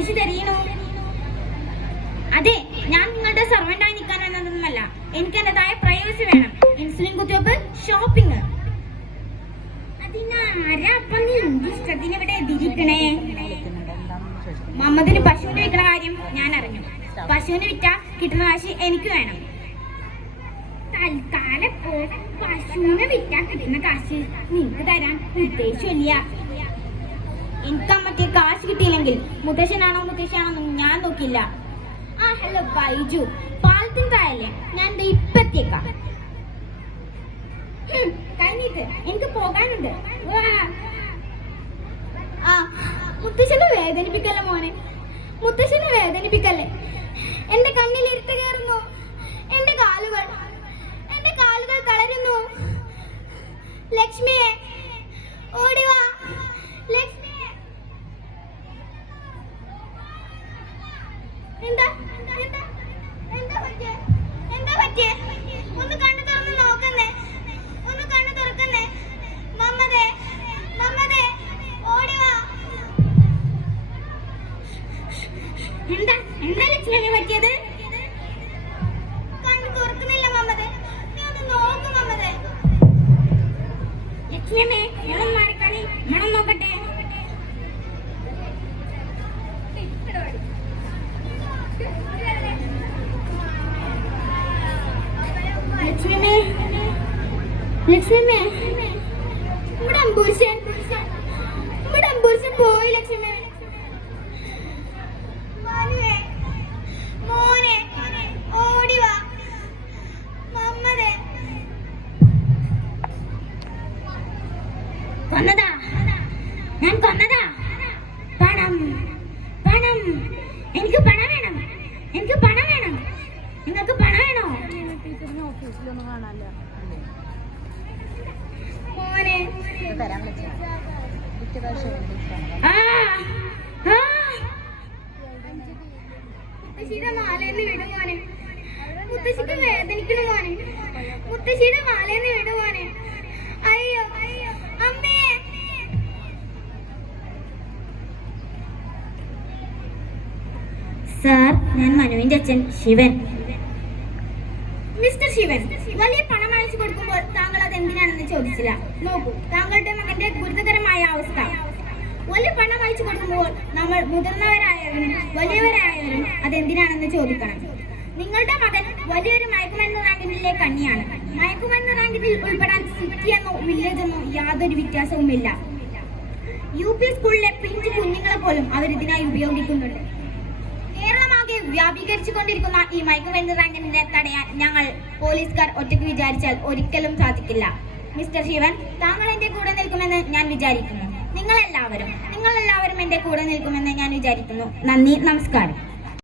മുത്തശ്ശി തരീണു? അതെ, ഞാൻ നിങ്ങളുടെ സർവന്റായി നിൽക്കാൻ എന്നതൊന്നുമല്ല. എനിക്ക് എന്റേതായ പ്രൈവസി വേണം. ഇൻസുലിൻ കുത്തിവെപ്പ്, ഷോപ്പിംഗ്. അതിനാരാ അപ്പൊ നീ ഇഷ്ടത്തിന് ഇവിടെ എതിരിക്കണേ? മമ്മദിന് പശുവിന് വിൽക്കണ കാര്യം ഞാൻ അറിഞ്ഞു. പശുവിന് വിറ്റാ കിട്ടുന്ന കാശ് എനിക്ക് വേണം. തൽക്കാലം പശുവിനെ വിറ്റാ കിട്ടുന്ന കാശ് നിനക്ക് തരാൻ ഉദ്ദേശമില്ല. എനിക്ക് മറ്റേ കാശ് കിട്ടിയില്ലെങ്കിൽ മുത്തശ്ശനാണോ മുത്തശ്ശിയാണോ ഞാൻ നോക്കില്ല. ആ ഹലോ ബൈജു, പാലത്തിന് താഴല്ലേ? ഞാൻ ഇപ്പത്തേക്കാം. കഴിഞ്ഞിട്ട് എനിക്ക് പോകാനുണ്ട്. ആ മുത്തശ്ശനെ വേദനിപ്പിക്കല്ലേ മോനെ, മുത്തശ്ശനെ വേദനിപ്പിക്കല്ലേ. എന്റെ കണ്ണിൽ ഇരുട്ട് കയറുന്നു. എന്റെ കാലുകൾ തളരുന്നു. ലക്ഷ്മിയെ ഓടിവാ, ലക്ഷ്മിയെ. എന്താ പറ്റിയേ? ഒന്ന് കണ്ണു തുറന്ന് നോക്കുന്നേ, ഒന്ന് കണ്ണു തുറക്കുന്നേ. മമ്മദേ ഓടിവാ. എന്താ ലക്ഷ്മിയെ പറ്റിയത്? കണ്ണു തുറക്കുന്നില്ല മമ്മദേ. നീ ഒന്ന് നോക്ക് മമ്മദേ. ലക്ഷ്മിയമ്മേ, മണം മാറിക്കളി, മണം നോക്കട്ടെ. ലക്ഷ്മിയമ്മേ, ഇവിടെ അമ്പൂർശൻ പോയി. ലക്ഷ്മിയമ്മേ, മോനെ ഓടിവാ. മമ്മദേ കൊന്നതാ, ഞാൻ കൊന്നതാ. പണം, എനിക്ക് പണം വേണം. നിങ്ങൾക്ക് പണം വേണോ? ഓഫീസിലൊന്നും കാണാനില്ല. മോനെ മുത്തശ്ശിയുടെ മാലേന്ന് വിടു മോനെ. മുത്തശ്ശിക്ക് വേദനിക്കണു മോനെ. മുത്തശ്ശിയുടെ മാലേന്ന് വിടു മോനെ. അയ്യോ അമ്മേ. സാർ, ഞാൻ മനുവിന്റെ അച്ഛൻ ശിവൻ. മിസ്റ്റർ ശിവൻ, വലിയ പണം അയച്ചു കൊടുക്കുമ്പോൾ താങ്കൾ അത് എന്തിനാണെന്ന് ചോദിച്ചില്ല. നോക്കൂ, താങ്കളുടെ മകന്റെ ഗുരുതരമായ അവസ്ഥ. വലിയ പണം അയച്ചു കൊടുക്കുമ്പോൾ നമ്മൾ മുതിർന്നവരായവരും വലിയവരായവരും അതെന്തിനാണെന്ന് ചോദിക്കണം. നിങ്ങളുടെ മകൻ വലിയൊരു മയക്കുമരുന്ന് റാങ്കിലെ കണ്ണിയാണ്. മയക്കുമരുന്ന് റാങ്കിൽ ഉൾപ്പെടാൻ സിറ്റി എന്നോ വില്ലേജ് എന്നോ യാതൊരു വ്യത്യാസവുമില്ല. UP സ്കൂളിലെ പിഞ്ചു കുഞ്ഞുങ്ങളെ പോലും അവരിതിനായി ഉപയോഗിക്കുന്നുണ്ട്. കേരളമാകെ വ്യാപീകരിച്ചുകൊണ്ടിരിക്കുന്ന ഈ മയക്കുമരുന്ന് റാങ്കിനെ തടയാൻ ഞങ്ങൾ പോലീസുകാർ ഒറ്റയ്ക്ക് വിചാരിച്ചാൽ ഒരിക്കലും സാധിക്കില്ല. മിസ്റ്റർ ശിവൻ, താങ്കൾ എന്റെ കൂടെ നിൽക്കുമെന്ന് ഞാൻ വിചാരിക്കുന്നു. നിങ്ങളെല്ലാവരും എന്റെ കൂടെ നിൽക്കുമെന്ന് ഞാൻ വിചാരിക്കുന്നു. നന്ദി, നമസ്കാരം.